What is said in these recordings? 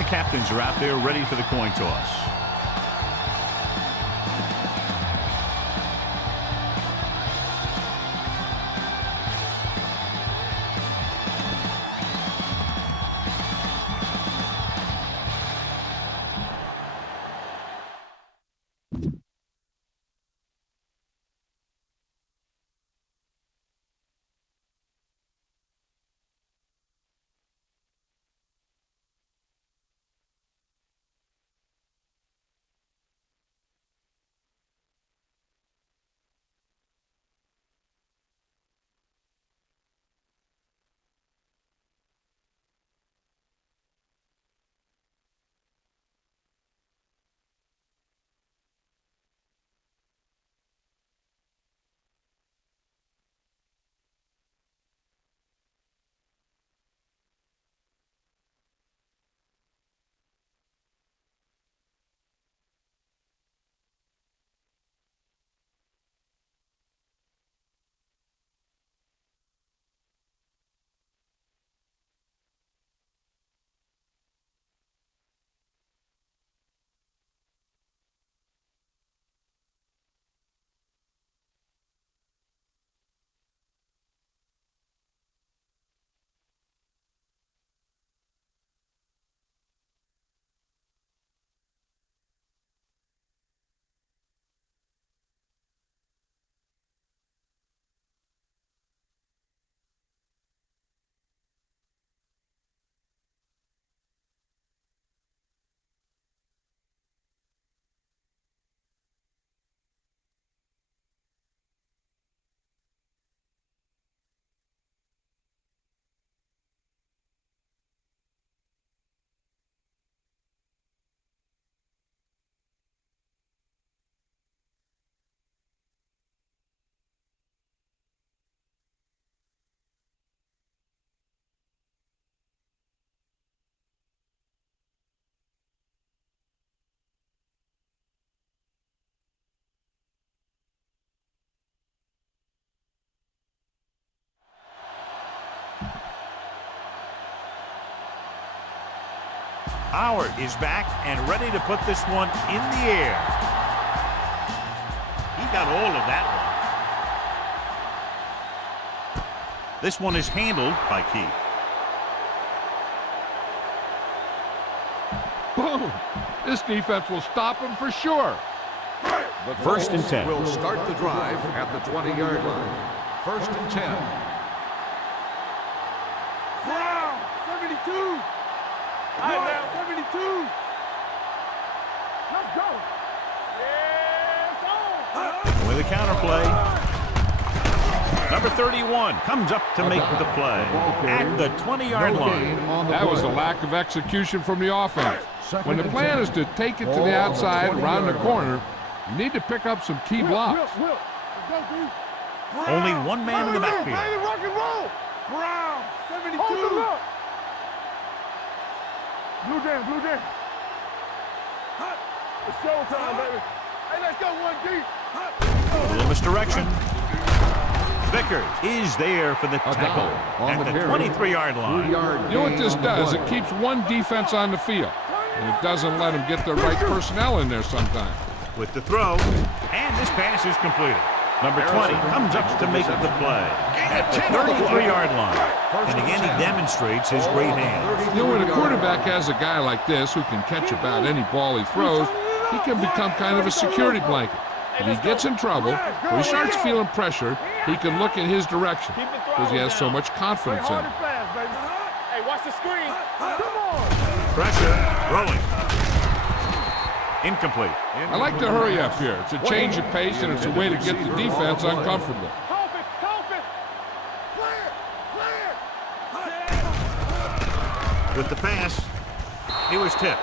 the captains are out there ready for the coin toss. Howard is back and ready to put this one in the air. He got all of that one. This one is handled by Keith. Boom! This defense will stop him for sure. The First and 10. Will start the drive at the 20-yard line. First and 10. Brown, 72. Right, 72. Let's go. Yes, With a counter play. Number 31 comes up to make the play at the 20-yard line. That was a lack of execution from the offense. When the plan is to take it to the outside, around the corner, you need to pick up some key blocks. Only one man in the backfield. Rock and roll. Brown, 72. Blue jam, blue jam. It's showtime, baby. Hey, let's go, 1D. A little misdirection. Vickers is there for the tackle at the 23-yard line. You know what this does? It keeps one defense on the field, and it doesn't let them get the right personnel in there sometimes. With the throw, and this pass is completed. Number 20 comes up to make the play at the 33-yard line. And again, he demonstrates his great hands. You know, when a quarterback has a guy like this who can catch about any ball he throws, he can become kind of a security blanket. If he gets in trouble, or he starts feeling pressure, he can look in his direction because he has so much confidence in him. Hey, watch the screen. Pressure, rolling. Incomplete. I like to hurry up here. It's a change of pace, and it's a way to get the defense uncomfortable. With the pass, he was tipped.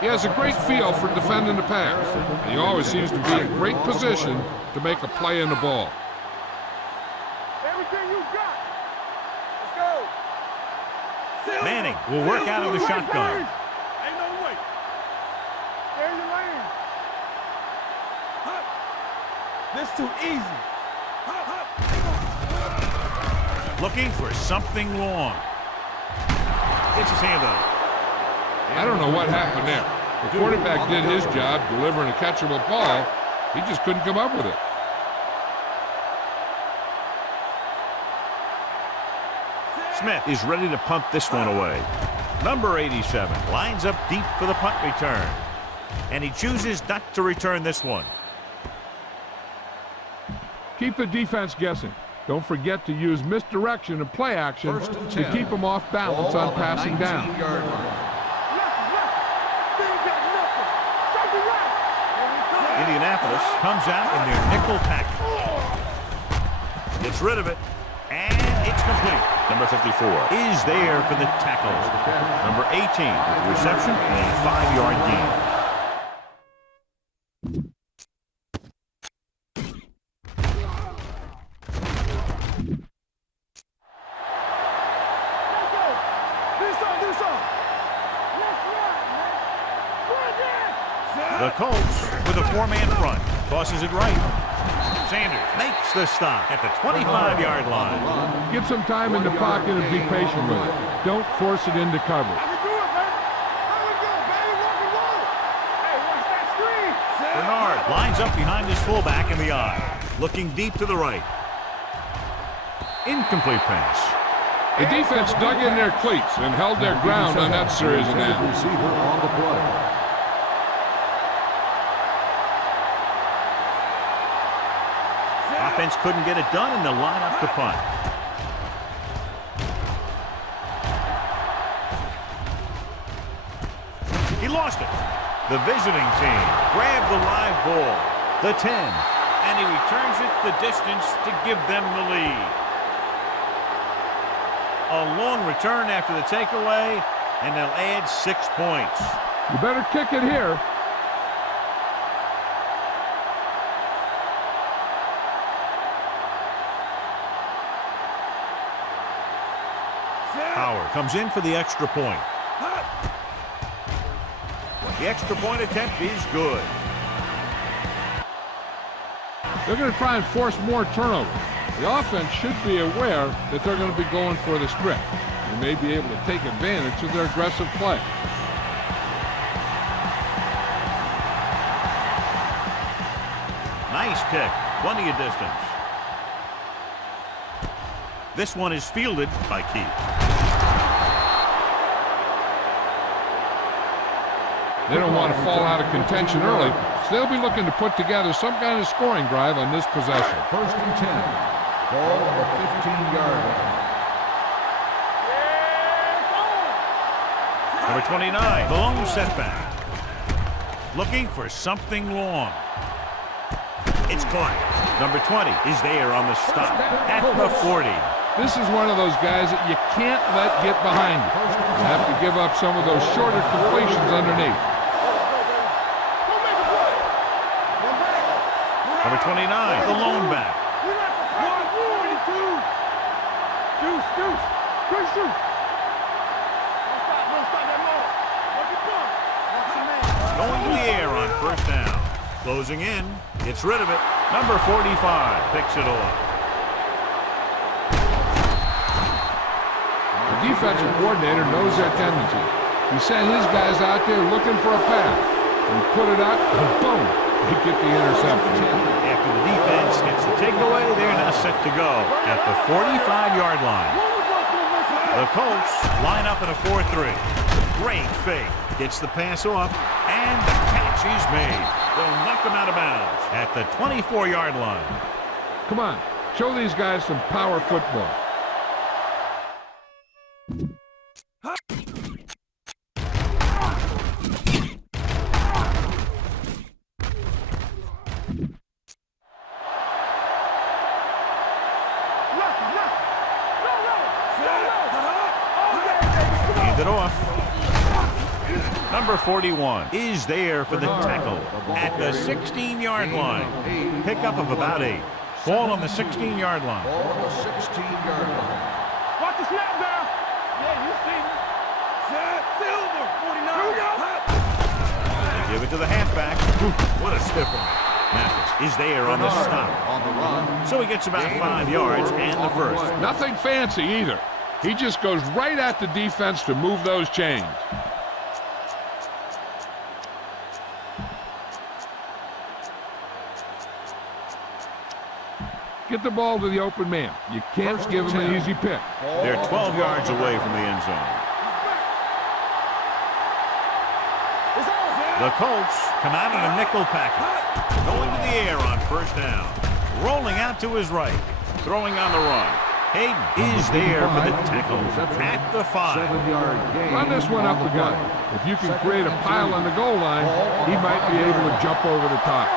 He has a great feel for defending the pass, and he always seems to be in great position to make a play in the ball. Everything you got. Let's go. Manning will work out of the shotgun. Ain't no way. There's your lane. This too easy. Looking for something long. Gets his hand up. I don't know what happened there. The quarterback did his job delivering a catchable ball. He just couldn't come up with it. Smith is ready to punt this one away. Number 87 lines up deep for the punt return. And he chooses not to return this one. Keep the defense guessing. Don't forget to use misdirection and play action to keep them off balance on passing down. Indianapolis comes out in their nickel package. Gets rid of it, and it's complete. Number 54 is there for the tackle. Number 18 with the reception and a 5-yard gain. The Colts with a 4-man front. Tosses it right. Sanders makes the stop at the 25-yard line. Give some time in the pocket and be patient with it. Don't force it into coverage. Bernard lines up behind his fullback in the eye. Looking deep to the right. Incomplete pass. The defense dug in their cleats and held their ground on that series of downs. Receiver on the play. Offense couldn't get it done in the lineup to punt. He lost it. The visiting team grabbed the live ball, the 10, and he returns it the distance to give them the lead. A long return after the takeaway, and they'll add 6 points. You better kick it here. Howard comes in for the extra point. The extra point attempt is good. They're going to try and force more turnovers. The offense should be aware that they're going to be going for the script. They may be able to take advantage of their aggressive play. Nice kick. Plenty of distance. This one is fielded by Keith. They don't want to fall out of contention early, so they'll be looking to put together some kind of scoring drive on this possession. First and 10. Ball on the 15-yard line. Number 29, the lone setback. Looking for something long. It's caught. Number 20 is there on the stop at the 40. This is one of those guys that you can't let get behind you. You have to give up some of those shorter completions underneath. Number 29, the lone back. Going to the air on first down. Closing in, gets rid of it. Number 45 picks it off. The defensive coordinator knows their tendency. He sent his guys out there looking for a pass. He put it out, and boom, they get the interception. After the defense gets the takeaway, they're now set to go at the 45-yard line. The Colts line up in a 4-3. Great fake. Gets the pass off, and the catch is made. They'll knock him out of bounds at the 24-yard line. Come on, show these guys some power football. Hand it off. Number 41 is there for the tackle at the 16-yard line. Pickup of about 8. Ball on the 16-yard line. Ball on the 16-yard line. Watch the snap down. Yeah, you see me. Silver, 49. They give it to the halfback. What a stiff one. Mathis is there on the stop. On the run. So he gets about 5 yards and the first. Nothing fancy either. He just goes right at the defense to move those chains. Get the ball to the open man. You can't give him an easy pick. They're 12 yards away from the end zone. The Colts come out in a nickel package. Going to the air on first down. Rolling out to his right. Throwing on the run. Hayden is there for the tackle at the 5. 7-yard gain. Run this one up the gut. If you can create a pile on the goal line, he might be able to jump over the top.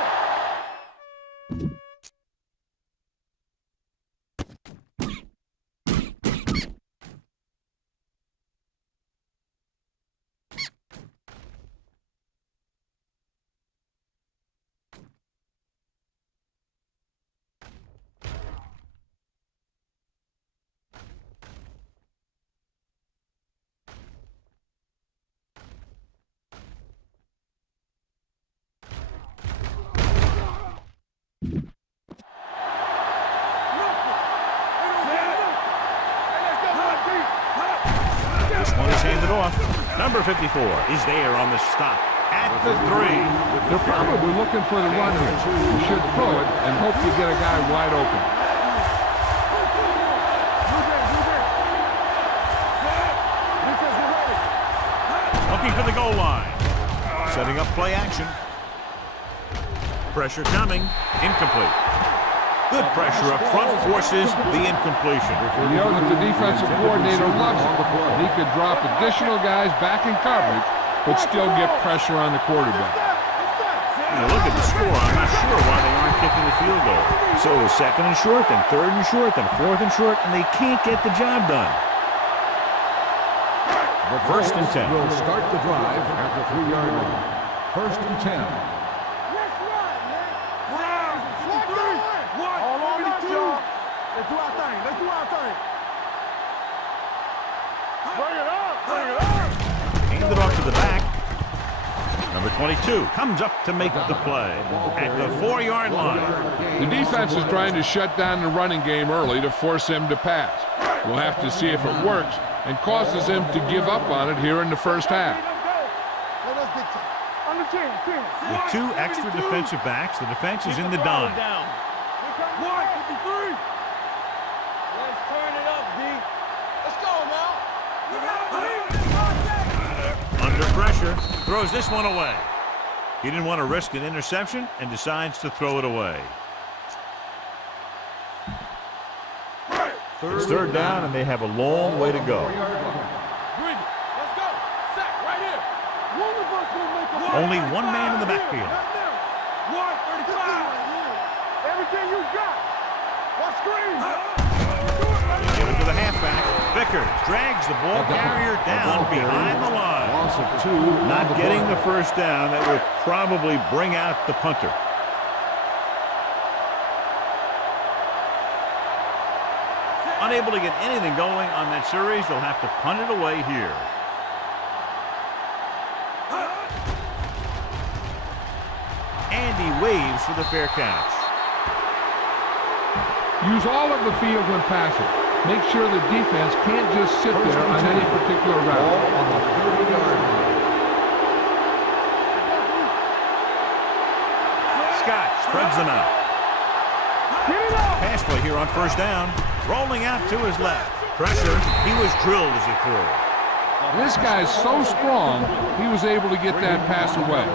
This one is handed off. Number 54 is there on the stop at the 3. They're probably looking for the run here. You should throw it and hope you get a guy wide open. Looking for the goal line. Setting up play action. Pressure coming. Incomplete. Good pressure up front forces the incompletion. You know that the defensive coordinator loves it. He could drop additional guys back in coverage, but still get pressure on the quarterback. You look at the score, I'm not sure why they aren't kicking the field goal. So 2nd and short, then 3rd and short, then 4th and short, and they can't get the job done. The 1st and 10. Will start the drive at the 3-yard line. 1st and 10. Let's do our thing. Let's do our thing. Bring it up. Bring it up. Handed off to the back. Number 22 comes up to make the play at the 4-yard line. The defense is trying to shut down the running game early to force him to pass. We'll have to see if it works and causes him to give up on it here in the first half. With 2 extra defensive backs, the defense is in the dime. Under pressure, throws this one away. He didn't want to risk an interception and decides to throw it away. It's 3rd down and they have a long way to go. Only one man in the backfield. Everything you got. What screen? They give it to the halfback. Vickers drags the ball carrier down behind the line. Loss of 2. Not getting the first down. That will probably bring out the punter. Unable to get anything going on that series, they'll have to punt it away here. And he waves for the fair catch. Use all of the field when passing. Make sure the defense can't just sit there on any particular route. On the 30-yard line. Scott spreads them out. Pass play here on first down. Rolling out to his left. Pressure. He was drilled as he threw. This guy's so strong, he was able to get that pass away.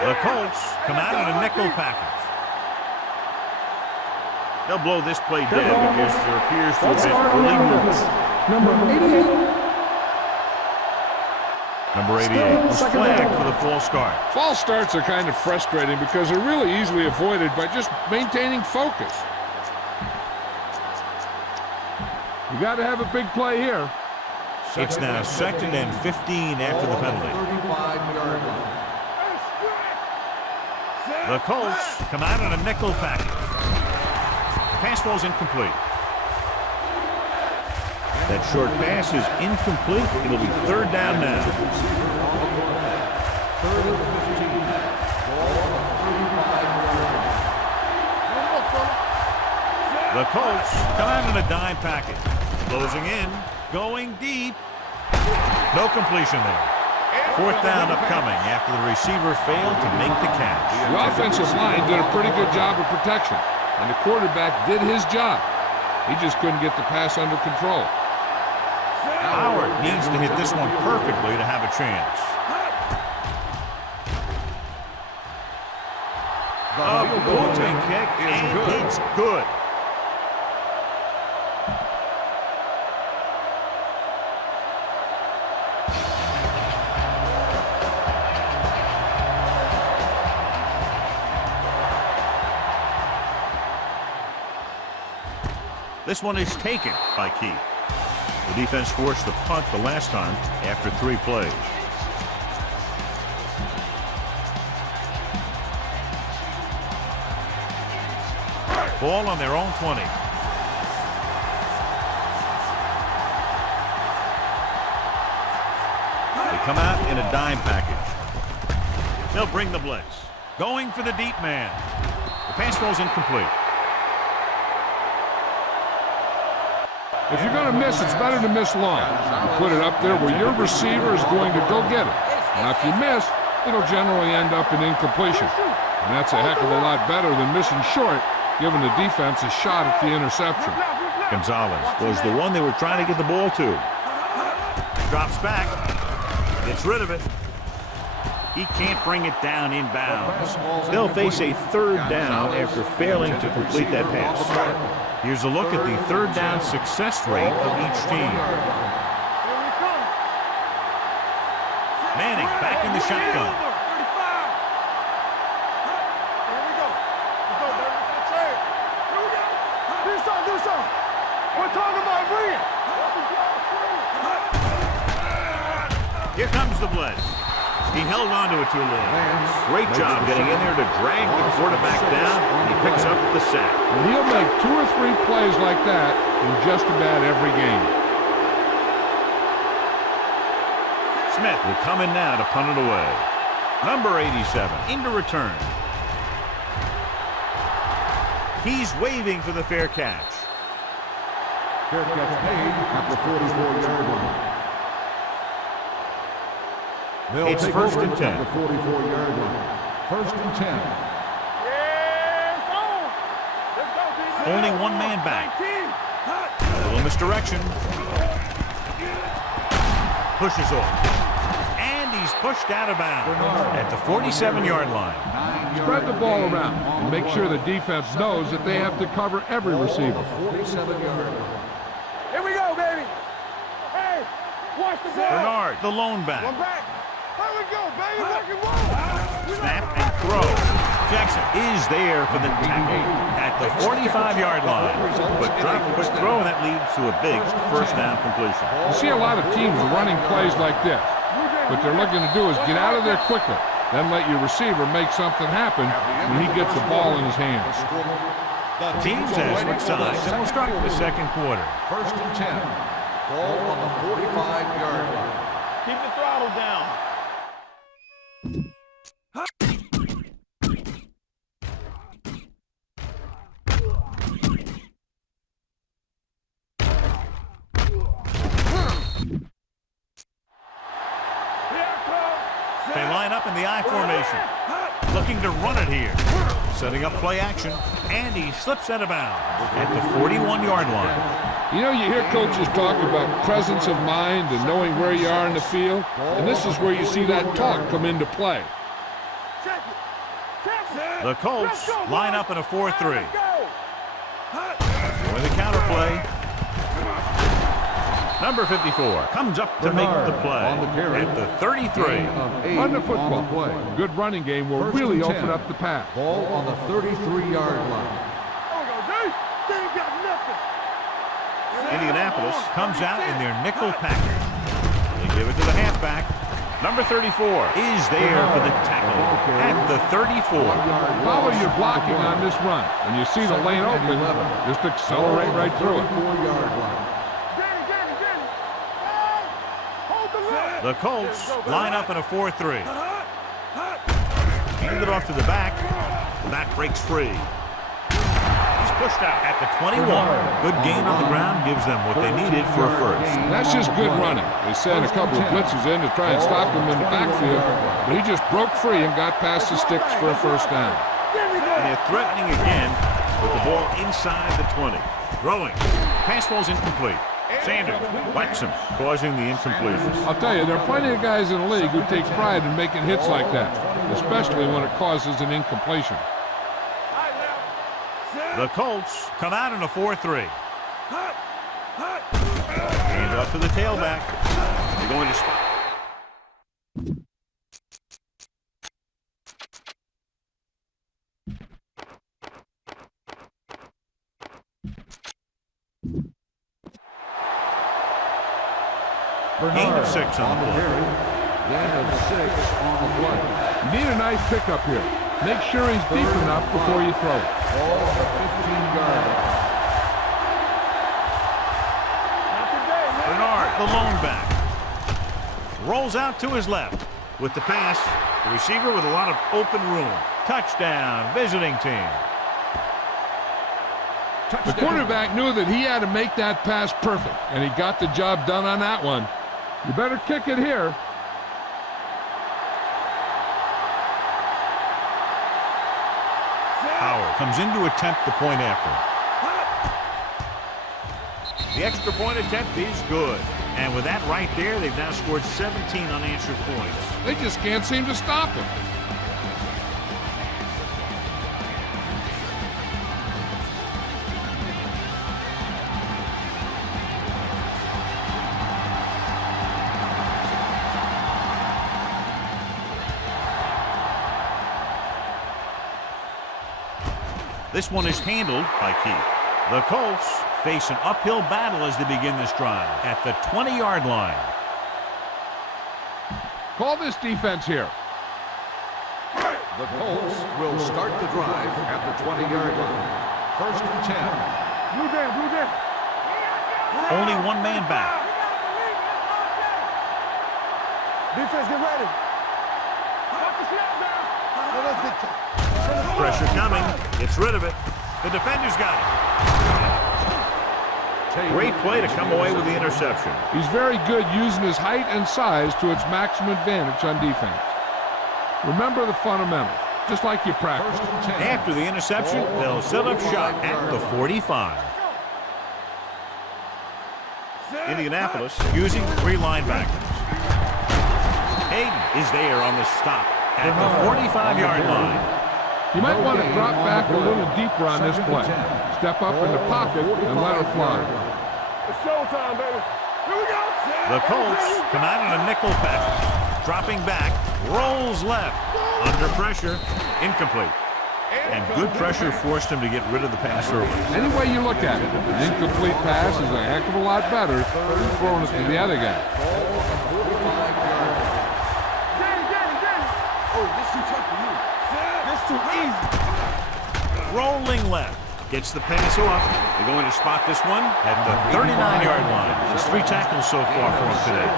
The Colts come out in a nickel package. They'll blow this play dead because there appears to have been early movement. Number 88. Number 88 was flagged for the false start. False starts are kind of frustrating because they're really easily avoided by just maintaining focus. You got to have a big play here. It's now 2nd and 15 after the penalty. 35-yard line. The Colts come out in a nickel package. Pass ball's incomplete. That short pass is incomplete. It'll be 3rd down now. 3rd and 15. Ball on the 35-yard line. The Colts come out in a dime package. Closing in, going deep. No completion there. Fourth down upcoming after the receiver failed to make the catch. The offensive line did a pretty good job of protection, and the quarterback did his job. He just couldn't get the pass under control. Howard needs to hit this one perfectly to have a chance. A booming kick, and it's good. This one is taken by Keith. The defense forced the punt the last time after 3 plays. Ball on their own 20. They come out in a dime package. They'll bring the blitz. Going for the deep man. The pass falls incomplete. If you're going to miss, it's better to miss long. You put it up there where your receiver is going to go get it. Now, if you miss, it'll generally end up in incompletion. And that's a heck of a lot better than missing short, giving the defense a shot at the interception. Gonzalez was the one they were trying to get the ball to. Drops back. Gets rid of it. He can't bring it down inbounds. They'll face a 3rd down after failing to complete that pass. Here's a look at the 3rd down success rate of each team. Manning back in the shotgun. Here comes the blitz. He held on to it too long. Great job getting in there to drag the quarterback down, and he picks up the sack. And he'll make 2 or 3 plays like that in just about every game. Smith will come in now to punt it away. Number 87 into return. He's waving for the fair catch. Fair catch made at the 44-yard line. It's 1st and 10. The 44-yard line. 1st and 10. Only one man back. A little misdirection. Pushes off. And he's pushed out of bounds at the 47-yard line. Spread the ball around and make sure the defense knows that they have to cover every receiver. 47-yard line. Here we go, baby. Hey, watch the ball. Bernard, the lone back. One back. Here we go, baby. Rock and roll. Snap and throw. Jackson is there for the tackle at the 45-yard line. But drop, quick throw, and that leads to a big 1st down completion. You see a lot of teams running plays like this. What they're looking to do is get out of there quickly, then let your receiver make something happen when he gets the ball in his hands. Teams have switched sides, and we'll start the 2nd quarter. 1st and 10. Ball on the 45-yard line. Keep the throttle down. They line up in the I formation, looking to run it here. Setting up play action, and he slips out of bounds at the 41-yard line. You know, you hear coaches talk about presence of mind and knowing where you are in the field, and this is where you see that talk come into play. The Colts line up in a 4-3. For the counter play. Number 54 comes up to make the play at the 33. Run the football. A good running game will really open up the pass. Ball on the 33-yard line. Indianapolis comes out in their nickel package. They give it to the halfback. Number 34 is there for the tackle at the 34. Follow your blocking on this run. When you see the lane open, just accelerate right through it. 34-yard line. The Colts line up in a 4-3. Hand it off to the back. The back breaks free. He's pushed out at the 21. Good gain on the ground gives them what they needed for a first. That's just good running. They sent a couple of blitzes in to try and stop him in the backfield, but he just broke free and got past the sticks for a first down. And they're threatening again with the ball inside the 20. Throwing. Pass ball's incomplete. Sanders whacks him, causing the incompletion. I'll tell you, there are plenty of guys in the league who take pride in making hits like that, especially when it causes an incompletion. The Colts come out in a 4-3. Hand off to the tailback. They're going to spot. Gain of 6 on the play. Gain of 6 on the play. You need a nice pickup here. Make sure he's deep enough before you throw it. Ball at 15-yard line. Bernard, the lone back. Rolls out to his left. With the pass, the receiver with a lot of open room. Touchdown, visiting team. The quarterback knew that he had to make that pass perfect, and he got the job done on that one. You better kick it here. Howard comes in to attempt the point after. The extra point attempt is good. And with that right there, they've now scored 17 unanswered points. They just can't seem to stop him. This one is handled by Keith. The Colts face an uphill battle as they begin this drive at the 20-yard line. Call this defense here. The Colts will start the drive at the 20-yard line. First and 10. Blue down. Only one man back. Defense, get ready. Lock the snap down. Pressure coming. Gets rid of it. The defender's got it. Great play to come away with the interception. He's very good using his height and size to its maximum advantage on defense. Remember the fundamentals, just like you practice. After the interception, they'll set up shop at the 45. Indianapolis using 3 linebackers. Hayden is there on the stop at the 45-yard line. You might want to drop back a little deeper on this play. Step up in the pocket and let her fly. It's showtime, baby. Here we go. The Colts come out in a nickel package. Dropping back, rolls left. Under pressure, incomplete. And good pressure forced him to get rid of the pass early. Any way you look at it, an incomplete pass is a heck of a lot better than throwing it to the other guy. Oh, this too tough for you. This too easy. Rolling left. Gets the pass off. They're going to spot this one at the 39-yard line. There's 3 tackles so far for him today.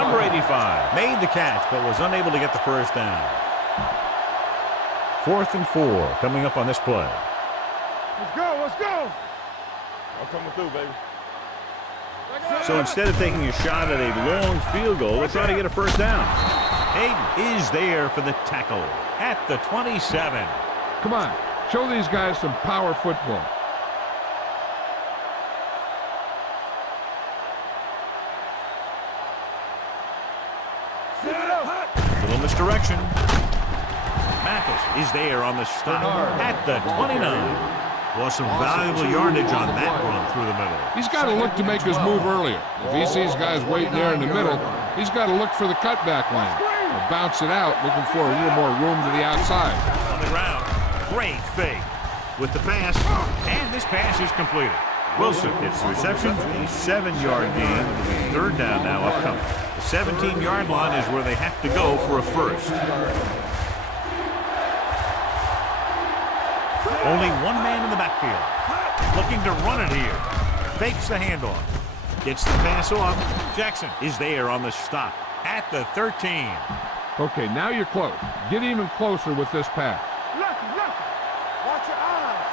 Number 85 made the catch but was unable to get the first down. 4th and 4 coming up on this play. Let's go. I'm coming through, baby. So instead of taking a shot at a long field goal, they're trying to get a first down. Hayden is there for the tackle at the 27. Come on, show these guys some power football. Little misdirection. Mathis is there on the stop at the 29. Lost some valuable yardage on that run through the middle. He's got to look to make his move earlier. If he sees guys waiting there in the middle, he's got to look for the cutback lane. Or bounce it out, looking for a little more room to the outside. On the ground, great fake with the pass, and this pass is completed. Wilson gets the reception, a 7-yard gain. 3rd down now upcoming. The 17-yard line is where they have to go for a first. Only one man in the backfield. Looking to run it here. Fakes the handoff. Gets the pass off. Jackson is there on the stop at the 13. Okay, now you're close. Get even closer with this pass. Watch your eyes.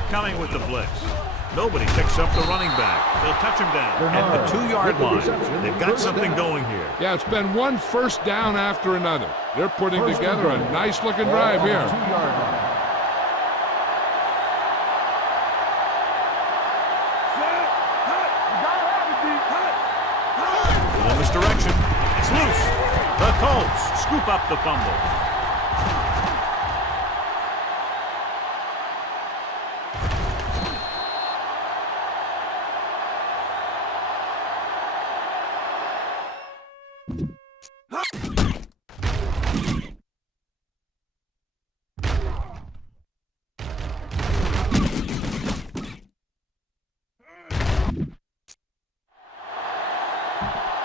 They're coming with the blitz. Nobody picks up the running back. They'll touch him down at the 2-yard line. They've got something going here. Yeah, it's been one first down after another. They're putting together a nice-looking drive here. 2-yard line. Little misdirection. It's loose. The Colts scoop up the fumble.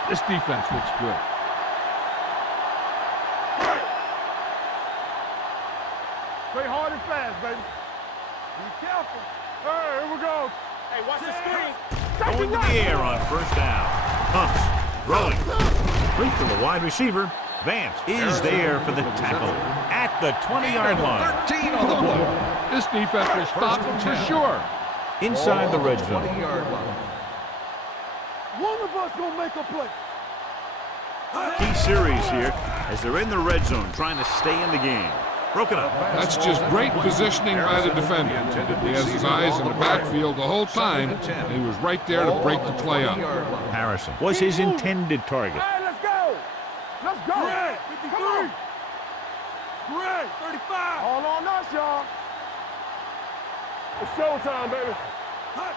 This defense looks good. Play hard and fast, baby. Be careful. Hey, here we go. Hey, watch the screen. Going to the air on first down. Pumps. Throwing. Complete to the wide receiver. Vance is there for the tackle at the 20-yard line. 13 on the play. This defense will stop them for sure. Inside the red zone. 20-yard line. One of us gonna make a play. Key series here as they're in the red zone trying to stay in the game. Broken up. That's just great positioning by the defender. He has his eyes in the backfield the whole time, and he was right there to break the play up. Harrison was his intended target. Hey, let's go. Let's go. Greg, 53. Greg, 35. All on us, y'all. It's showtime, baby. Hut.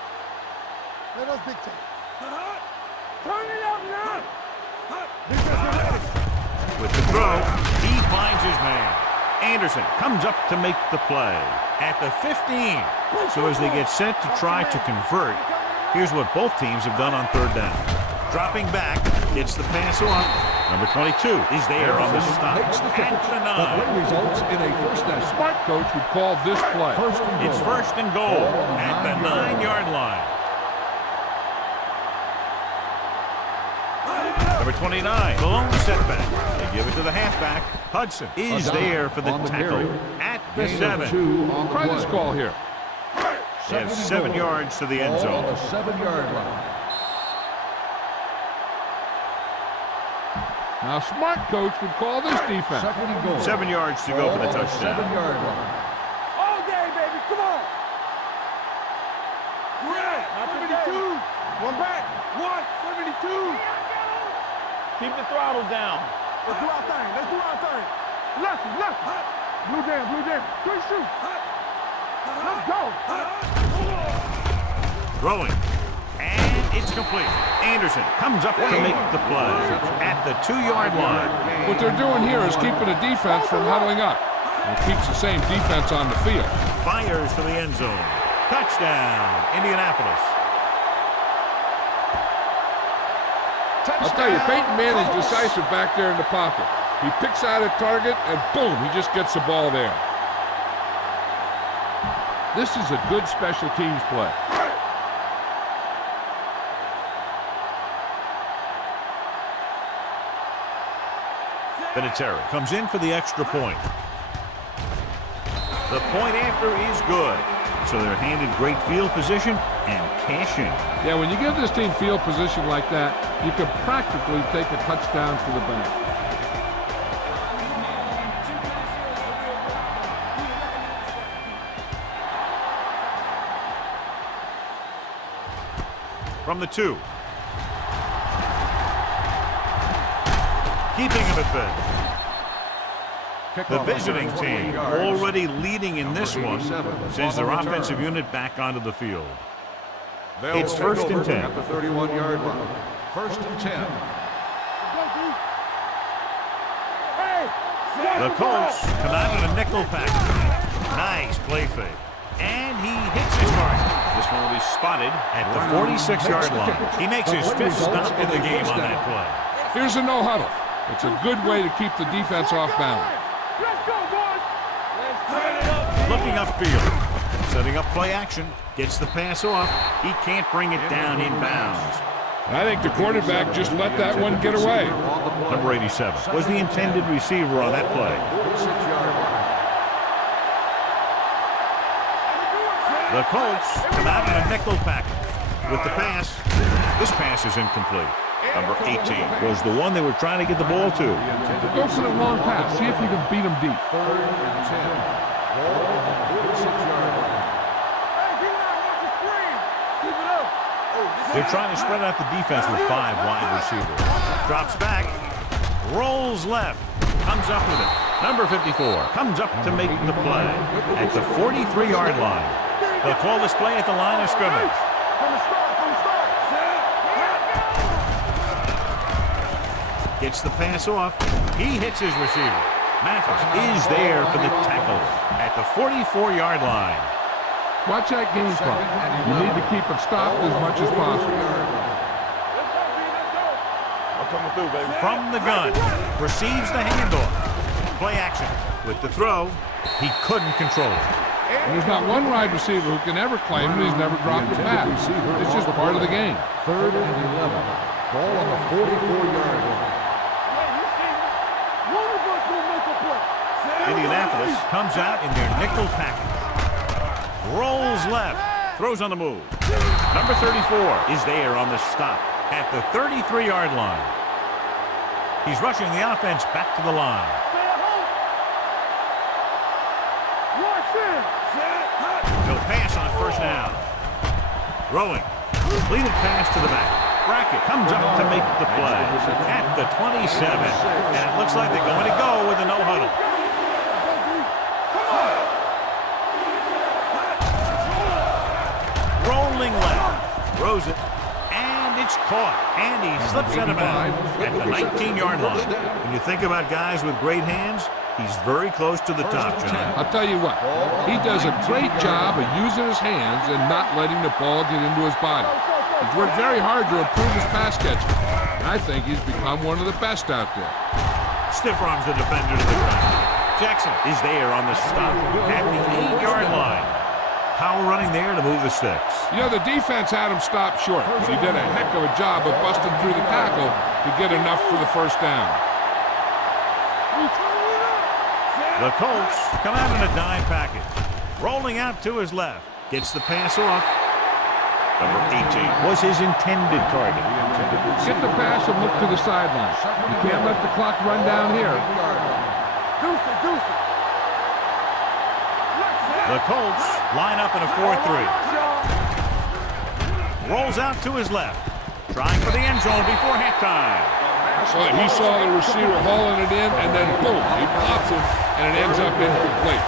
Man, that's big time. Hut. Turn it up now. Hut. With the throw, he finds his man. Anderson comes up to make the play at the 15. So as they get set to try to convert, here's what both teams have done on third down. Dropping back, gets the pass off. Number 22 is there on the stop. Makes the catch. At the The play 9. results in a first down. Smart coach would call this play. It's first and goal at the 9-yard line. Number 29, the lone setback. They give it to the halfback. Hudson is there for the tackle at the 7. Try this call here. They have 7 yards to the end zone. A 7-yard line. Now, smart coach would call this defense. Second and goal. 7 yards to go for the touchdown. 7-yard line. All day, baby. Come on. Greg, 72. One back. 172. Keep the throttle down. Let's do our thing. Let's do our thing. Left. Blue jam. Quick shoot. Let's go. Throwing. And it's complete. Anderson comes up to make the play at the 2-yard line. What they're doing here is keeping the defense from huddling up. And it keeps the same defense on the field. Fires to the end zone. Touchdown, Indianapolis. I'll tell you, Peyton Manning's decisive back there in the pocket. He picks out a target, and boom, he just gets the ball there. This is a good special teams play. Vinatieri comes in for the extra point. The point after is good. So they're handed great field position and cashing. Yeah, when you give this team field position like that, you can practically take a touchdown to the bank. From the 2. Keeping him at bay. The visiting team already leading in this one sends their offensive unit back onto the field. It's first and 10. At the 31-yard line. First and 10. The Colts come out in a nickel pack. Nice play fake. And he hits his target. This one will be spotted at the 46-yard line. He makes his 5th stop of the game on that play. Here's a no huddle. It's a good way to keep the defense off balance. Let's go, boys. Looking upfield. Setting up play action. Gets the pass off. He can't bring it down in bounds. I think the quarterback just let that one get away. Number 87 was the intended receiver on that play. 6-yard line. The Colts come out in a nickel package with the pass. This pass is incomplete. Number 18 was the one they were trying to get the ball to. Go for the long pass. See if you can beat them deep. 3rd and 10. Ball on the 46-yard line. They're trying to spread out the defense with 5 wide receivers. Drops back, rolls left, comes up with it. Number 54 comes up to make the play at the 43-yard line. They'll call this play at the line of scrimmage. Gets the pass off. He hits his receiver. Mathis is there for the tackle at the 44-yard line. Watch that game clock. You need to keep it stopped as much as possible. From the gun, receives the handoff. Play action. With the throw, he couldn't control it. And there's not one wide receiver who can ever claim that he's never dropped a pass. It's just part of the game. 3rd and 11. Ball on the 44-yard line. Indianapolis comes out in their nickel package. Rolls left. Throws on the move. Number 34 is there on the stop at the 33-yard line. He's rushing the offense back to the line. He'll pass on first down. Throwing. Completed pass to the back. Brackett comes up to make the play at the 27. And it looks like they're going to go with a no-huddle. Rolling left. Throws it. And it's caught. And he slips out of bounds at the 19-yard line. When you think about guys with great hands, he's very close to the top, John. I'll tell you what, he does a great job of using his hands and not letting the ball get into his body. He's worked very hard to improve his pass catching. And I think he's become one of the best out there. Stiff arms the defender to the ground. Jackson is there on the stop at the 8-yard line. Power running there to move the sticks. You know, the defense had him stopped short. He did a heck of a job of busting through the tackle to get enough for the first down. The Colts come out in a dime package. Rolling out to his left. Gets the pass off. Number 18 was his intended target. Get the pass and look to the sideline. You can't let the clock run down here. The Colts line up in a 4-3. Rolls out to his left. Trying for the end zone before halftime. So he saw the receiver hauling it in, and then boom, he pops it, and it ends up incomplete.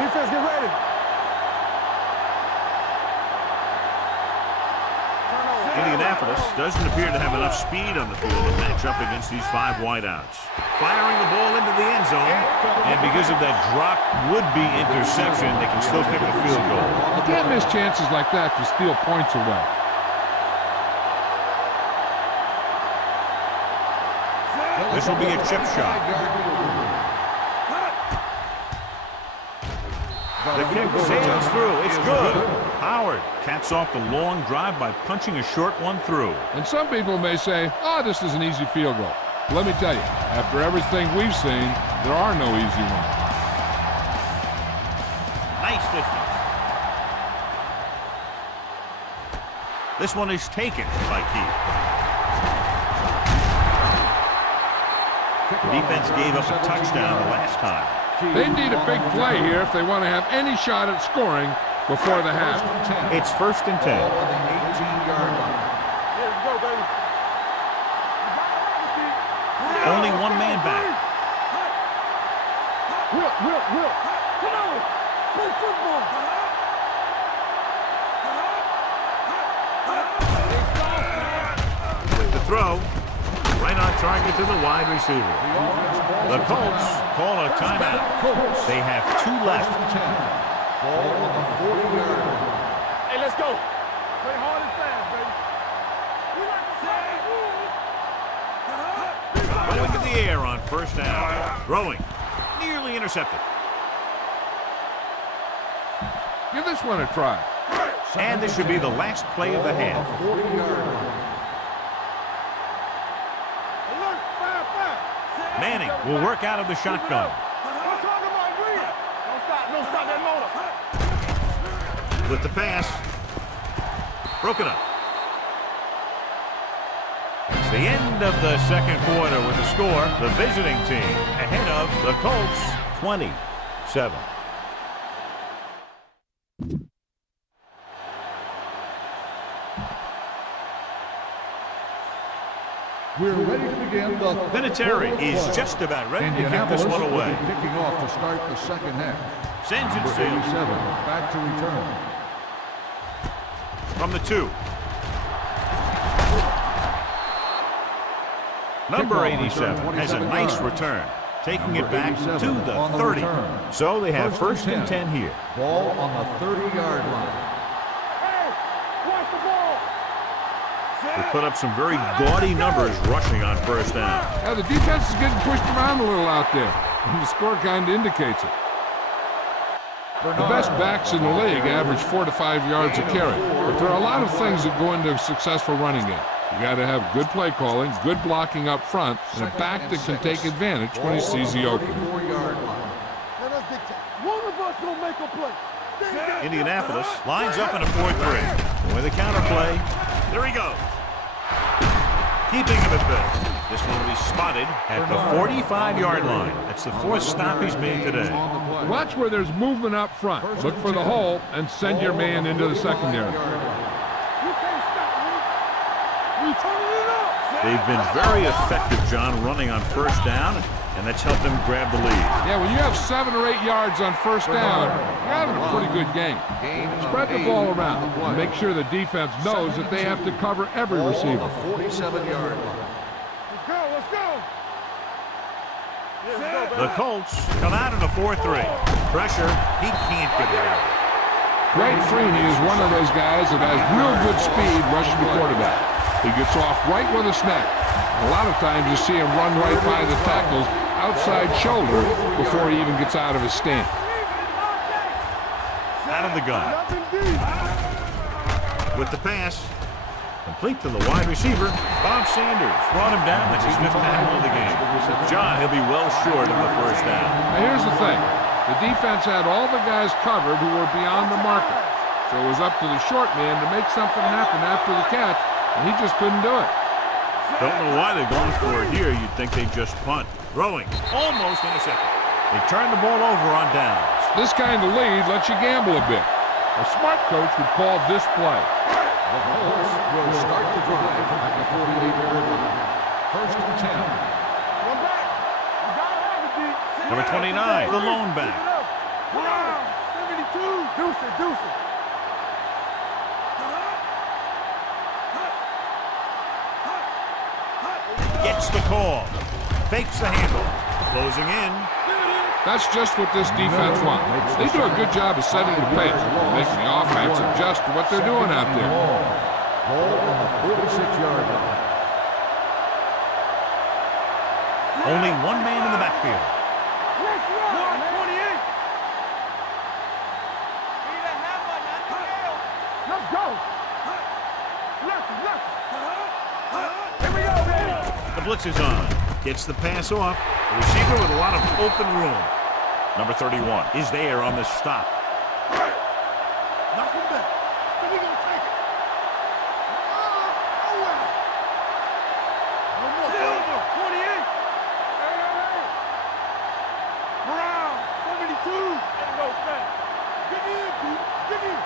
Defense, get ready. Indianapolis doesn't appear to have enough speed on the field to match up against these 5 wideouts. Firing the ball into the end zone, and because of that drop would-be interception, they can still kick a field goal. You can't miss chances like that to steal points away. This will be a chip shot. The kick sails through. It's good. Howard caps off the long drive by punching a short one through. And some people may say, oh, this is an easy field goal. But let me tell you, after everything we've seen, there are no easy ones. Nice distance. This one is taken by Keith. The defense gave up a touchdown the last time. They need a big play here if they want to have any shot at scoring before the half. It's 1st and 10. On the 18-yard line. Let's go, baby. Only one man back. Will. Come on. Play football. With the throw, Right on target to the wide receiver. The Colts call a timeout. They have 2 left. Ball on the 40-yard line. Hey, let's go. Play hard and fast, baby. Going in the air on first down. Throwing. Nearly intercepted. Give this one a try. And this should be the last play of the half. 40-yard line. Manning will work out of the shotgun. Don't stop that motor. With the pass. Broken up. It's the end of the second quarter with the score. The visiting team ahead of the Colts 27. We're ready to begin the Vinatieri is just about ready to kick this one away. Kicking off to start the second half. Sends it sail. 87 back to return. From the 2. Number 87 has a nice return, taking it back to the 30. So they have first and 10 here. Ball on the 30-yard line. Hey, watch the ball. They put up some very gaudy numbers rushing on first down. Yeah, the defense is getting pushed around a little out there, and the score kind of indicates it. The best backs in the league average 4 to 5 yards a carry, but there are a lot of things that go into a successful running game. You got to have good play calling, good blocking up front, and a back that can take advantage when he sees the opening. Let us dictate. One of us gonna make a play. Indianapolis lines up in a 4-3. With a counter play, there he goes. Keeping him at bay. This one will be spotted at the 45-yard line. That's the 4th stop he's made today. Watch where there's movement up front. Look for the hole and send your man into the secondary. You can't stop me. We turning it up. They've been very effective, John, running on first down, and that's helped them grab the lead. Yeah, when you have 7 or 8 yards on first down, you're having a pretty good game. Spread the ball around and make sure the defense knows that they have to cover every receiver. 47-yard line. Let's go. The Colts come out in a 4-3. Pressure, he can't get it out. Greg Freeney is one of those guys that has real good speed rushing the quarterback. He gets off right with a snap. A lot of times you see him run right by the tackle's outside shoulder before he even gets out of his stance. Out of the gun. With the pass. Complete to the wide receiver. Bob Sanders brought him down. That's his 5th tackle of the game. John, he'll be well short of the first down. Now here's the thing. The defense had all the guys covered who were beyond the marker. So it was up to the short man to make something happen after the catch, and he just couldn't do it. Don't know why they're going for it here. You'd think they'd just punt. Throwing. Almost intercepted. They turn the ball over on downs. This kind of lead lets you gamble a bit. A smart coach would call this play. The Colts will start the drive at the 48-yard line. First and 10. One back. You gotta have it, D. Number 29, the lone back. Wow. 72. Deuce it. Gets the call. Fakes the handle. Closing in. That's just what this defense wants. They do a good job of setting the pace, making the offense adjust to what they're doing out there. Ball on the 46-yard line. Only one man in the backfield. Let's run, 128. Let's go. Here we go, baby. The blitz is on. Gets the pass off. The receiver with a lot of open room. Number 31 is there on the stop. Knock him back. Then we gonna take it. Silver, 28. Hey. Brown, 72. There we go, back. Dig in, Pete. Dig in.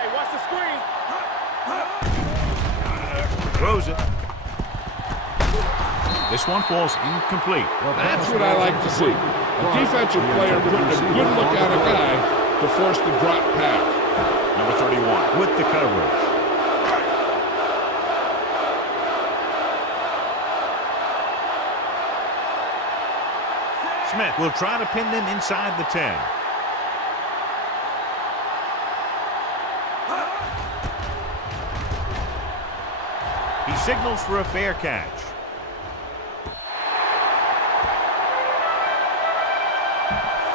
Hey, watch the screen. Throws it. This one falls incomplete. That's what I like to see. A defensive player putting a good look at a guy to force the drop pass. Number 31 with the coverage. Smith will try to pin them inside the 10. He signals for a fair catch.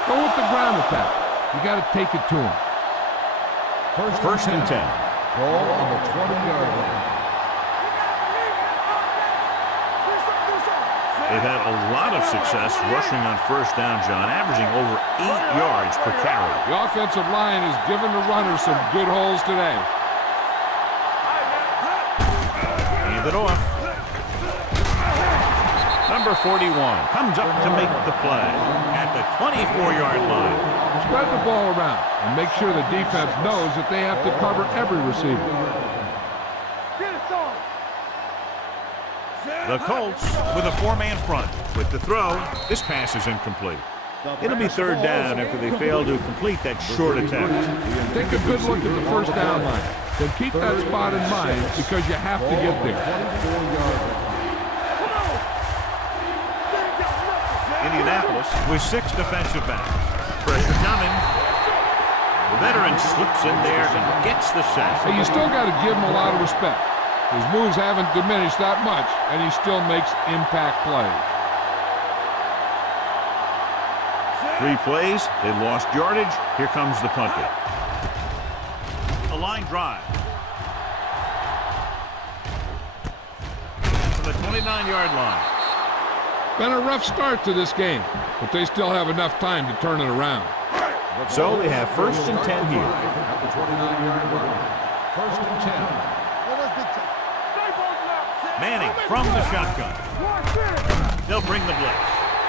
Go with the ground attack. You got to take it to him. First and 10. Ball on the 20-yard line. They've had a lot of success rushing on first down, John, averaging over 8 yards per carry. The offensive line has given the runners some good holes today. Hand it off. Number 41 comes up to make the play at the 24-yard line. Spread the ball around and make sure the defense knows that they have to cover every receiver. The Colts with a 4-man front. With the throw, this pass is incomplete. It'll be third down after they fail to complete that short attempt. Take a good look at the first down line. Then keep that spot in mind because you have to get there. Indianapolis with 6 defensive backs. Pressure coming. The veteran slips in there and gets the sack. Hey, you still got to give him a lot of respect. His moves haven't diminished that much, and he still makes impact plays. 3 plays, they lost yardage. Here comes the punter. A line drive. To the 29-yard line. Been a rough start to this game, but they still have enough time to turn it around. So they have first and 10 here. At the 29-yard line. First and 10. Manning from the shotgun. They'll bring the blitz.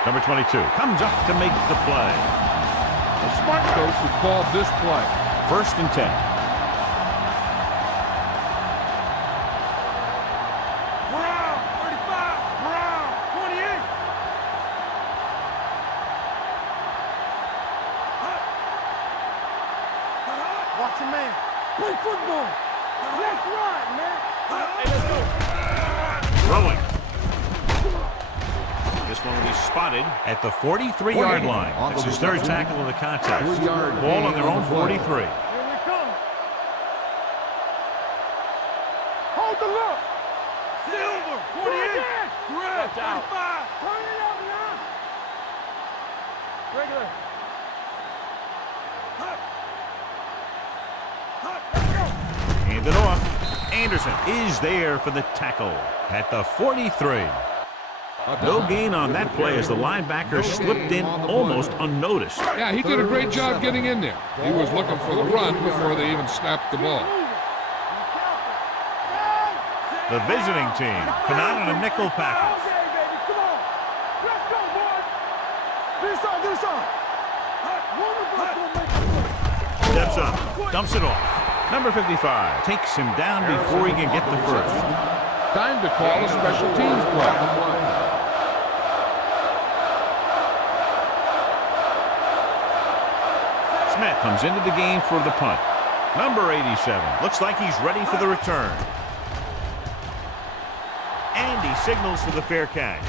Number 22 comes up to make the play. A smart coach would call this play. First and 10. Brown, 35. Brown, 28. Watch your man. Play football. Let's run, man. Hey, let's go. Throwing. This one will be spotted at the 43-yard line. That's his third tackle of the contest. Ball on their own 43. Here we come. Hold the look. Silver, 28. Red, 35. Turn it up now. Regular. Let's go. Hand it off. Anderson is there for the tackle at the 43. No gain on that play as the linebacker slipped in almost unnoticed. Yeah, he did a great job getting in there. He was looking for the run before they even snapped the ball. The visiting team come out in a nickel package. Come on. Let's go, boys. Do something. Steps up, dumps it off. Number 55 takes him down before he can get the first. Time to call a special teams play. Smith comes into the game for the punt. Number 87 looks like he's ready for the return. And he signals for the fair catch.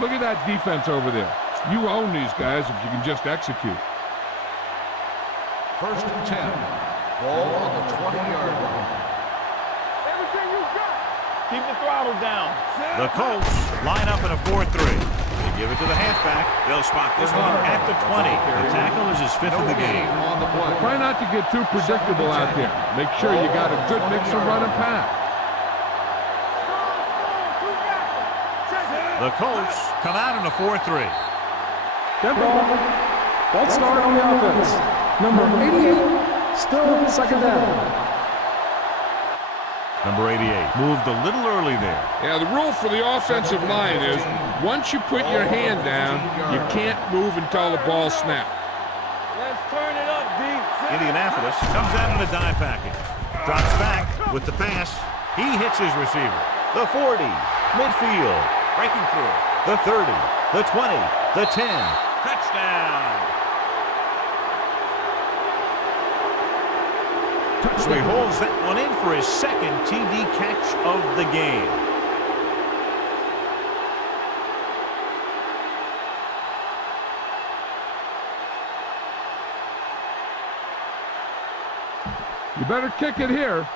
Look at that defense over there. You own these guys if you can just execute. First and 10. Ball on the 20-yard line. Everything you got. Keep the throttle down. The Colts line up in a 4-3. They give it to the halfback. They'll spot this one at the 20. The tackle is his 5th of the game. On the play. Try not to get too predictable out there. Make sure you got a good mix of run and pass. The Colts come out in a 4-3. False start on the offense. Number 88, still second down. Number 88 moved a little early there. Yeah, the rule for the offensive line is once you put your hand down, you can't move until the ball snaps. Let's turn it up, D. Indianapolis comes out in a dime package. Drops back with the pass. He hits his receiver. The 40, midfield, breaking through. The 30, the 20, the 10. Touchdown. So he holds that one in for his second TD catch of the game. You better kick it here.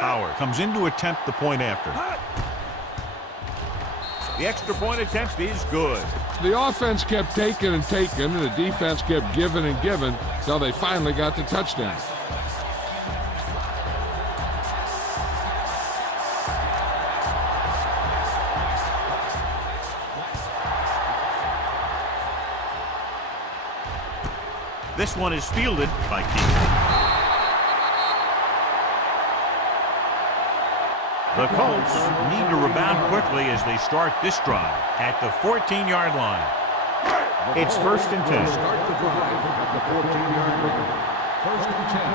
Howard comes in to attempt the point after. The extra point attempt is good. The offense kept taking and taking, and the defense kept giving and giving until they finally got the touchdown. This one is fielded by Keegan. The Colts need to rebound quickly as they start this drive at the 14-yard line. It's 1st and 10. Start the drive at the 14-yard line. 1st and 10.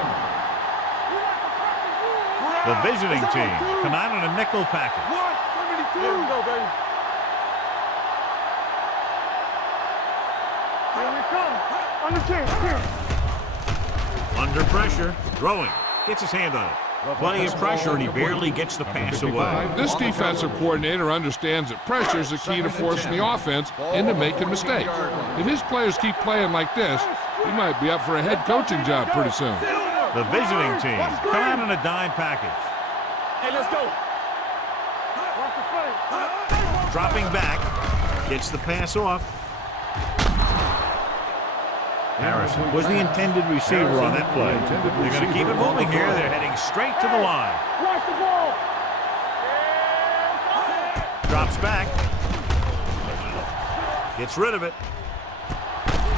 The visiting team come out in a nickel package. Here we go, baby. Here we come. On the 10. Under pressure, throwing. Gets his hand on it. Plenty of pressure, and he barely gets the pass away. This defensive coordinator understands that pressure is the key to forcing the offense into making mistakes. If his players keep playing like this, he might be up for a head coaching job pretty soon. The visiting team come out in a dime package. Hey, let's go. Dropping back, gets the pass off. Harrison was the intended receiver on that play. They're going to keep it moving here. They're heading straight to the line. Watch the ball. Drops back. Gets rid of it.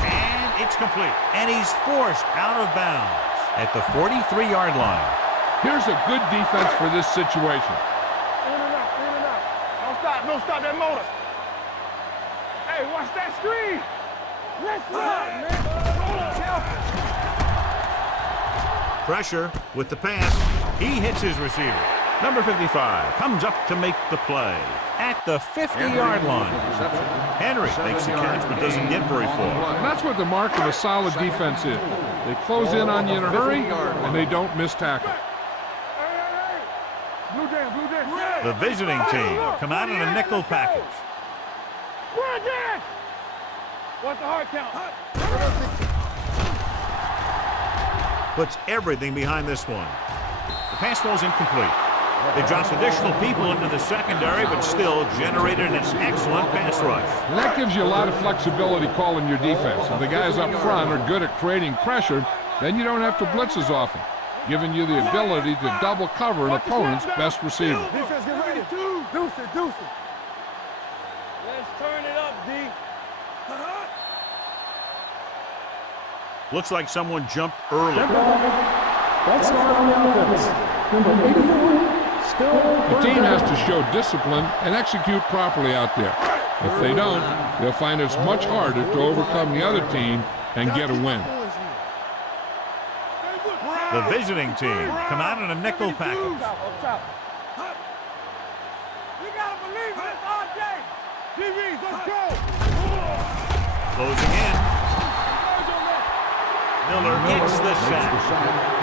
And it's complete. And he's forced out of bounds at the 43-yard line. Here's a good defense for this situation. In and out, in and out. Don't stop that motor. Hey, watch that screen. Let's run, man. Pressure with the pass. He hits his receiver. Number 55 comes up to make the play at the 50-yard line. Henry makes the catch but doesn't get very far. And that's what the mark of a solid defense is. They close in on you in a hurry, and they don't miss tackle. The visiting team come out in a nickel package. What's the hard count? Puts everything behind this one. The pass falls incomplete. They dropped additional people into the secondary, but still generated an excellent pass rush. And that gives you a lot of flexibility calling your defense. If the guys up front are good at creating pressure, then you don't have to blitz as often, giving you the ability to double cover an opponent's best receiver. Defense, get ready. Deuce it. Let's turn it up, D. Looks like someone jumped early. That's not on the offense. Number 84, still. The team has to show discipline and execute properly out there. If they don't, they'll find it's much harder to overcome the other team and get a win. The visiting team come out in a nickel package. We gotta believe it. It's our game. DBs, let's go. Closing in. Miller gets the sack.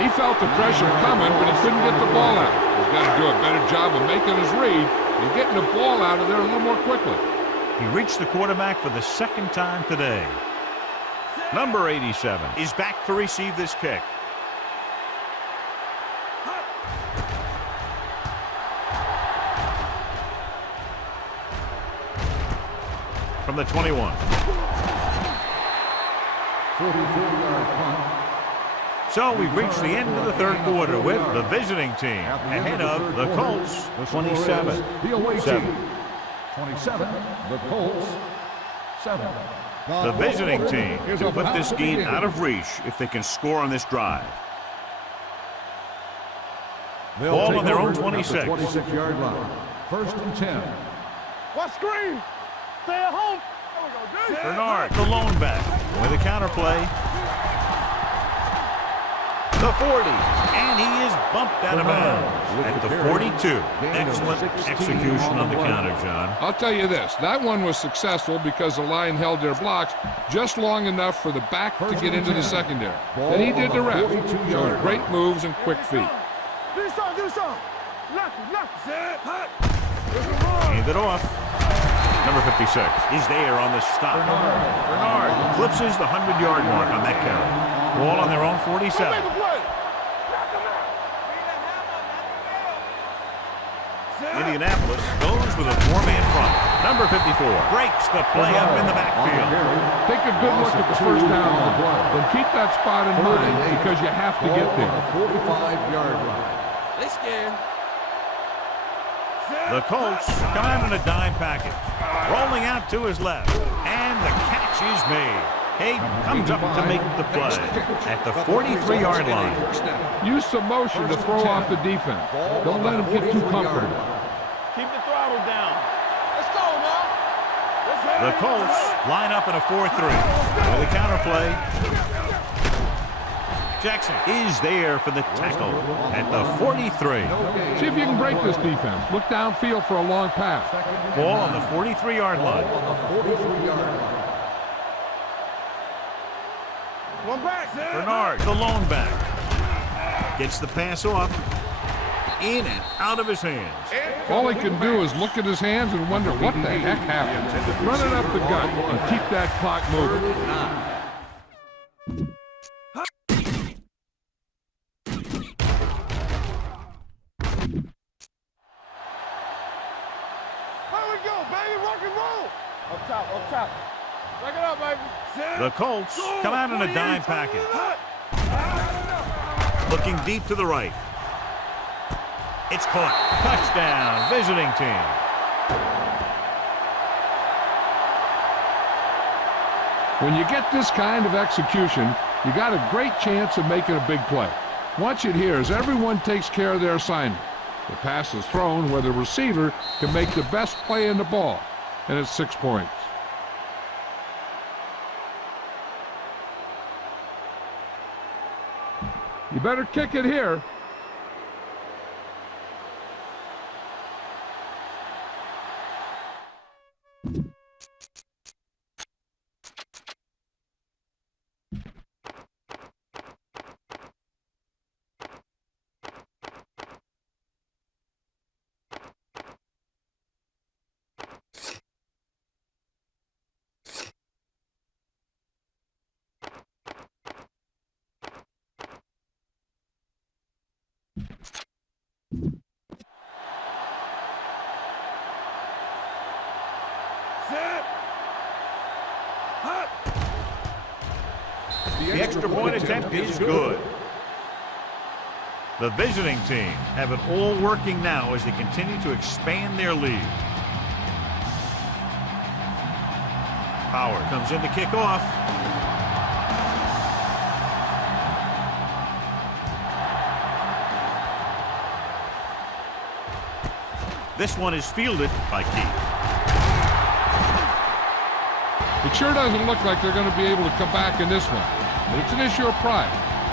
He felt the pressure coming, but he couldn't get the ball out. He's got to do a better job of making his read and getting the ball out of there a little more quickly. He reached the quarterback for the second time today. Number 87 is back to receive this kick. From the 21. 44-yard punt. So we've reached the end of the third quarter with the visiting team ahead of the Colts, 27. The away team, 27. The Colts, 7. The visiting team to put this game out of reach if they can score on this drive. Ball on their own 26. 26-yard line. 1st and 10. What screen? Stay at home. There we go, Bernard, the lone back, with a counterplay. The 40, and he is bumped out of bounds at the 42. Excellent execution on the counter, John. I'll tell you this, that one was successful because the line held their blocks just long enough for the back to get into the secondary. Then he did the rest, showing great moves and quick feet. Do something. Lucky. Hand it off. Number 56 is there on the stop. Bernard eclipses the 100-yard mark on that carry. Ball on their own 47. Indianapolis goes with a 4-man front. Number 54 breaks the play up in the backfield. Take a good look at the first down line. Then keep that spot in mind because you have to get there. 45-yard line. They scared. The Colts come out in a dime package. Rolling out to his left. And the catch is made. Haig comes up to make the play at the 43-yard line. Use some motion to throw off the defense. Don't let them get too comfortable. Keep the throttle down. Let's go now. The Colts line up in a 4-3. With a counter play. Jackson is there for the tackle at the 43. See if you can break this defense. Look downfield for a long pass. Ball on the 43-yard line. One back, Bernard, the lone back. Gets the pass off. In and out of his hands. All he can do is look at his hands and wonder what the heck happened. Run it up the gut and keep that clock moving. Here we go, baby. Rock and roll. Up top, up top. Rock it up, baby. The Colts come out in a dime package. Looking deep to the right. It's caught. Touchdown, visiting team. When you get this kind of execution, you got a great chance of making a big play. Watch it here as everyone takes care of their assignment. The pass is thrown where the receiver can make the best play in the ball, and it's 6 points. You better kick it here. The extra point attempt is good. The visiting team have it all working now as they continue to expand their lead. Howard comes in to kick off. This one is fielded by Keith. It sure doesn't look like they're going to be able to come back in this one, but it's an issue of pride.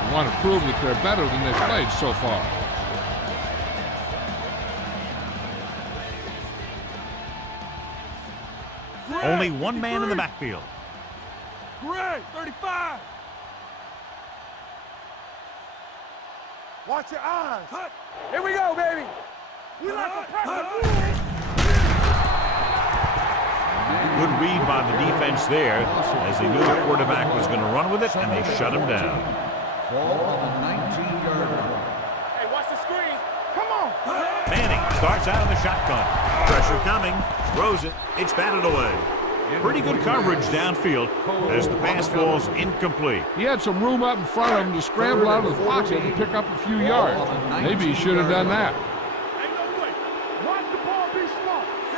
They want to prove that they're better than they've played so far. Only one man in the backfield. Greg, 35. Watch your eyes. Here we go, baby. We like a pressure. Good read by the defense there as they knew the quarterback was going to run with it, and they shut him down. Ball on the 19-yard line. Hey, watch the screen. Come on. Manning starts out in the shotgun. Pressure coming. Throws it. It's batted away. Pretty good coverage downfield as the pass falls incomplete. He had some room up in front of him to scramble out of the pocket and pick up a few yards. Maybe he should have done that.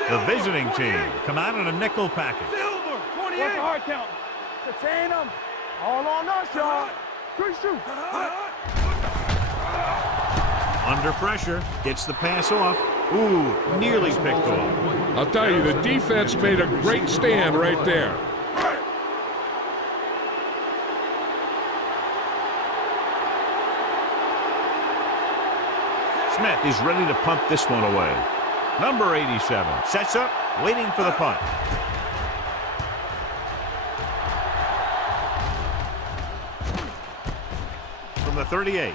The visiting team come out in a nickel package. Silver, 28. What's the hard count? Detain them. All on us, y'all. Quick shoot. Under pressure, gets the pass off. Ooh, nearly picked off. I'll tell you, the defense made a great stand right there. Smith is ready to punt this one away. Number 87 sets up, waiting for the punt. From the 38.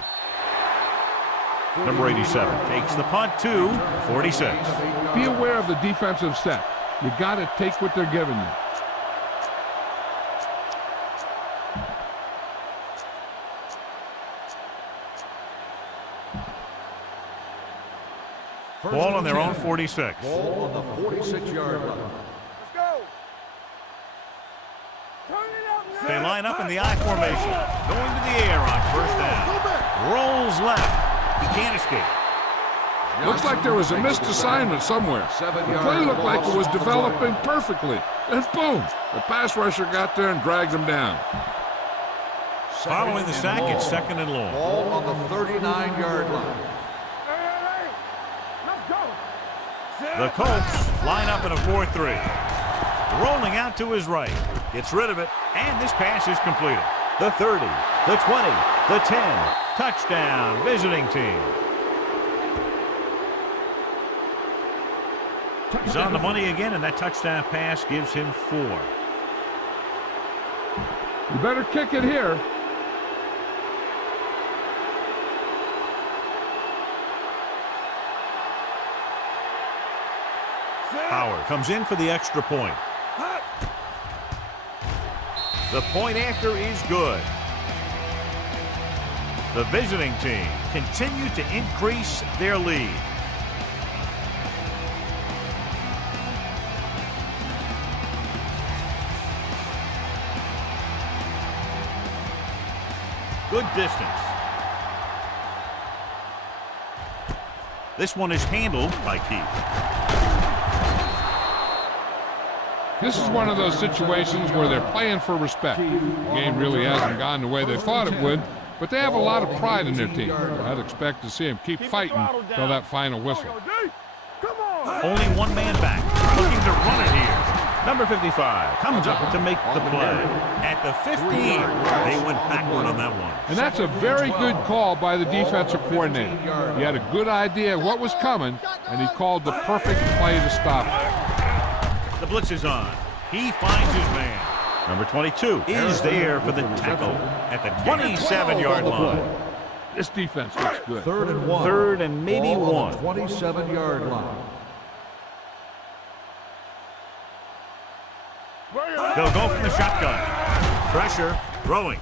Number 87 takes the punt to 46. Be aware of the defensive set. You got to take what they're giving you. Ball on their own 46. Ball on the 46-yard line. Let's go. Turn it up now. They line up in the I formation. Going to the air on first down. Rolls left. He can't escape. Looks like there was a missed assignment somewhere. The play looked like it was developing perfectly. And boom, the pass rusher got there and dragged him down. Following the sack, it's second and long. Ball on the 39-yard line. Hey. Let's go. The Colts line up in a 4-3. Rolling out to his right. Gets rid of it, and this pass is completed. The 30, the 20, the 10. Touchdown, visiting team. He's on the money again, and that touchdown pass gives him 4. You better kick it here. Howard comes in for the extra point. The point after is good. The visiting team continue to increase their lead. Good distance. This one is handled by Keith. This is one of those situations where they're playing for respect. The game really hasn't gone the way they thought it would, but they have a lot of pride in their team. I'd expect to see them keep fighting till that final whistle. Come on. Only one man back, looking to run it here. Number 55 comes up to make the play. At the 15, they went backward on that one. And that's a very good call by the defensive coordinator. He had a good idea of what was coming, and he called the perfect play to stop it. The blitz is on. He finds his man. Number 22 is there for the tackle at the 27-yard line. This defense looks good. 3rd and 1. 3rd and maybe 1. 27-yard line. They'll go from the shotgun. Pressure, throwing.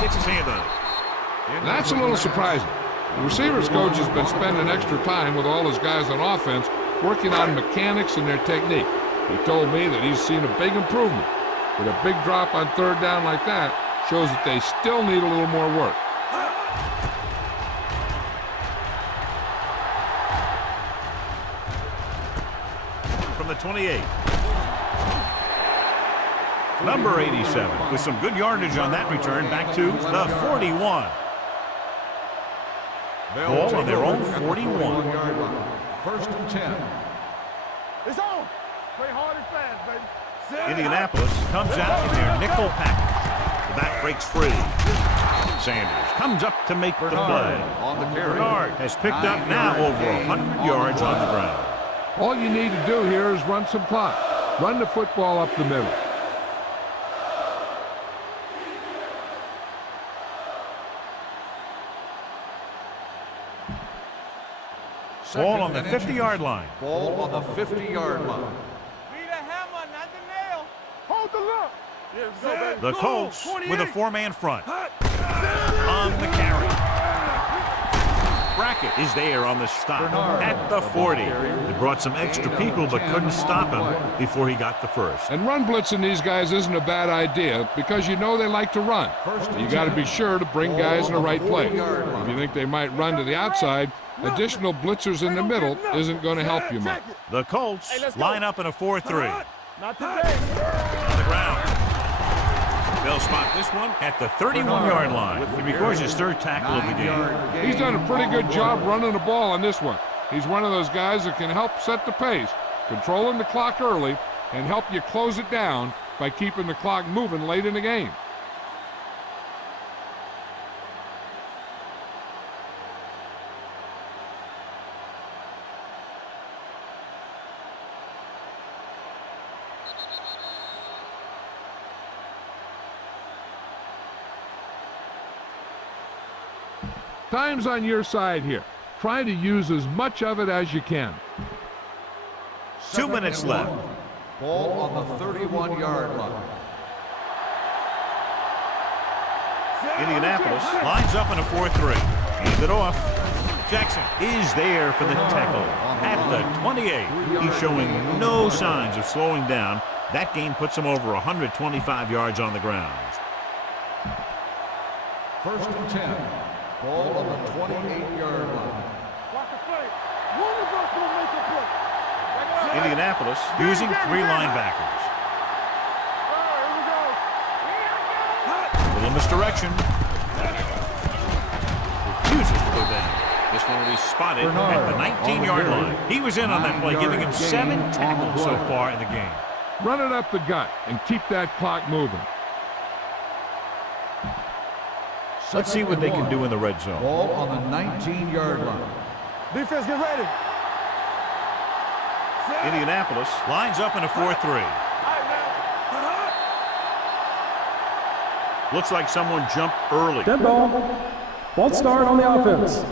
Gets his hand on it. That's a little surprising. The receivers coach has been spending extra time with all his guys on offense working on mechanics and their technique. He told me that he's seen a big improvement. But a big drop on 3rd down like that shows that they still need a little more work. From the 28. Number 87 with some good yardage on that return back to the 41. Ball on their own 41. 1st and 10. It's on. Play hard and fast, baby. Indianapolis comes out in their nickel package. The back breaks free. Sanders comes up to make the play. On the carry. Bernard has picked up now over 100 yards on the ground. All you need to do here is run some clock. Run the football up the middle. Ball on the 50-yard line. Ball on the 50-yard line. Be the hammer, not the nail. Hold the look. Yeah, let's go, baby. The Colts with a 4-man front. On the carry. Brackett is there on the stop at the 40. They brought some extra people but couldn't stop him before he got the first. And run blitzing these guys isn't a bad idea because you know they like to run. You got to be sure to bring guys in the right place. If you think they might run to the outside, additional blitzers in the middle isn't going to help you much. The Colts line up in a 4-3. Not today. On the ground. They'll spot this one at the 31-yard line. He records his 3rd tackle of the game. He's done a pretty good job running the ball on this one. He's one of those guys that can help set the pace, controlling the clock early, and help you close it down by keeping the clock moving late in the game. Time's on your side here. Try to use as much of it as you can. 2 minutes left. Ball on the 31-yard line. Indianapolis lines up in a 4-3. Hand it off. Jackson is there for the tackle at the 28. He's showing no signs of slowing down. That gain puts him over 125 yards on the ground. 1st and 10. Ball on the 28-yard line. Indianapolis using 3 linebackers. Little misdirection. Refuses to go down. This one will be spotted at the 19-yard line. He was in on that play, giving him 7 tackles so far in the game. Run it up the gut and keep that clock moving. Let's see what they can do in the red zone. Ball on the 19-yard line. Defense, get ready. Indianapolis lines up in a 4-3. Looks like someone jumped early. Dead ball. False start on the offense.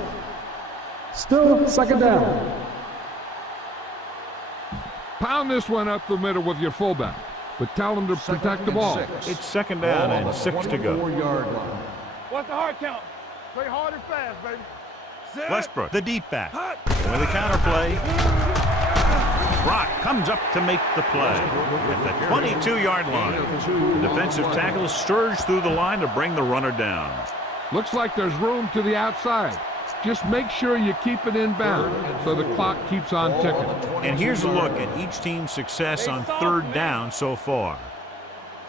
Still 2nd down. Pound this one up the middle with your fullback, but tell them to protect the ball. It's 2nd down and 6 to go. 24-yard line. What's the hard count? Play hard and fast, baby. Westbrook, the deep back. With the counter play. Brock comes up to make the play at the 22-yard line. The defensive tackles surge through the line to bring the runner down. Looks like there's room to the outside. Just make sure you keep it inbound so the clock keeps on ticking. And here's a look at each team's success on 3rd down so far.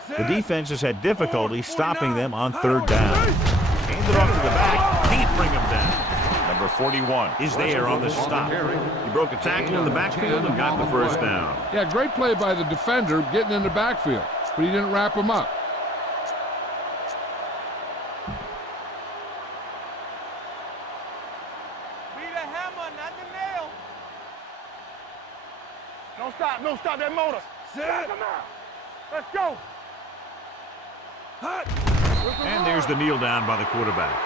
The defense has had difficulty stopping them on 3rd down. Hand it off to the back, can't bring him down. Number 41 is there on the stop. He broke a tackle in the backfield and got the 1st down. Yeah, great play by the defender getting in the backfield, but he didn't wrap him up. Don't stop that motor. Come on. Let's go. And there's the kneel down by the quarterback.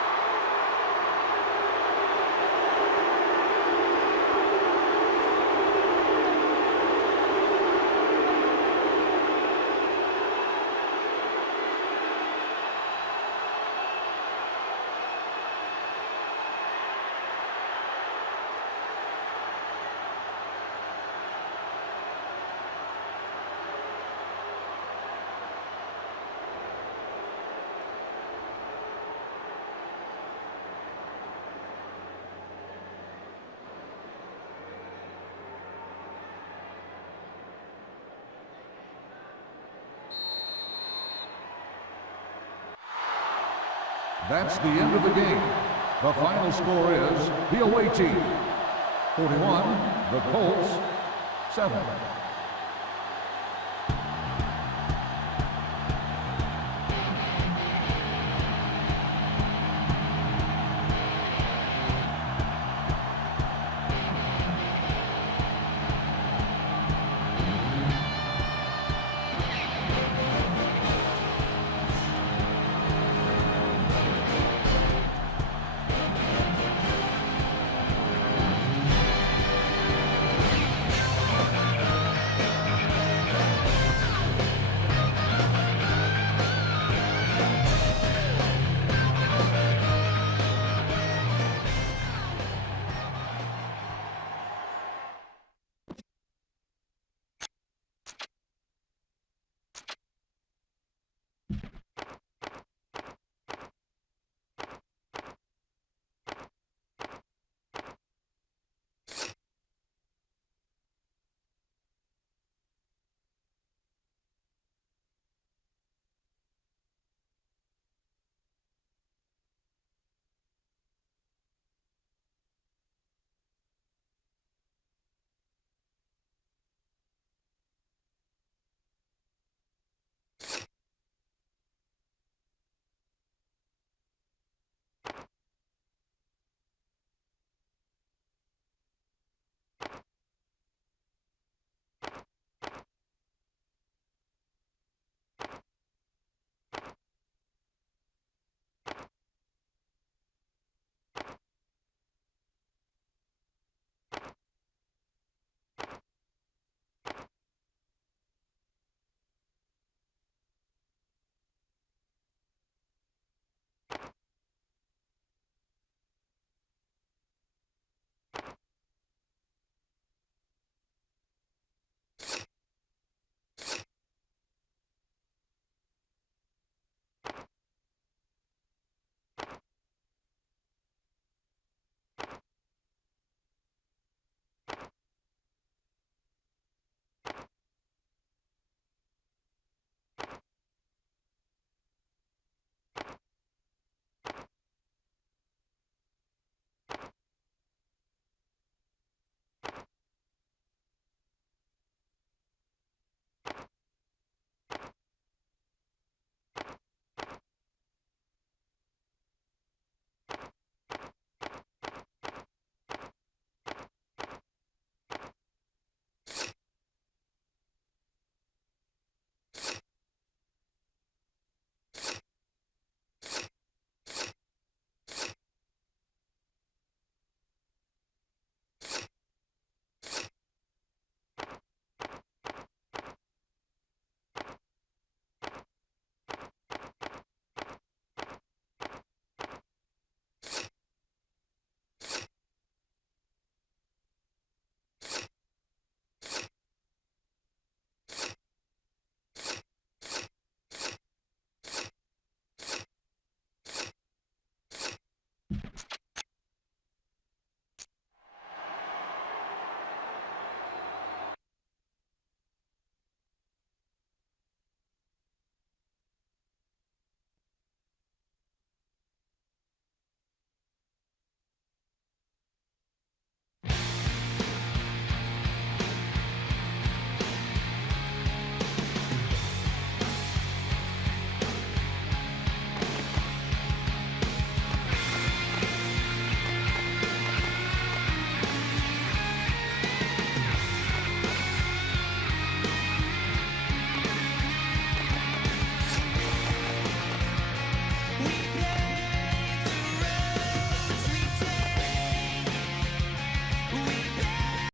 That's the end of the game. The final score is the away team 41, the Colts 7.